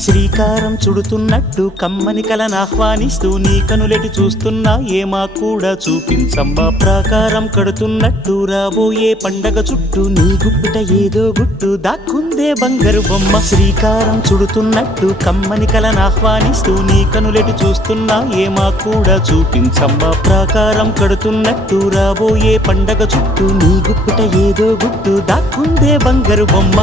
శ్రీకారం చుడుతున్నట్టు కమ్మని కలను ఆహ్వానిస్తూ నీ కనులెటి చూస్తున్నా ఏమా కూడా చూపించమ్మా. ప్రాకారం కడుతున్నట్టు రాబోయే పండగ చుట్టూ నీ గుప్పిట ఏదో గుట్టు దాక్కుందే బంగారు బొమ్మ. శ్రీకారం చుడుతున్నట్టు కమ్మని కలను ఆహ్వానిస్తూ నీ కనులెటి చూస్తున్నా ఏమా కూడా చూపించమ్మా. ప్రాకారం కడుతున్నట్టు రాబోయే పండగ చుట్టూ నీ గుప్పిట ఏదో గుట్టు దాక్కుందే బంగారు బొమ్మ.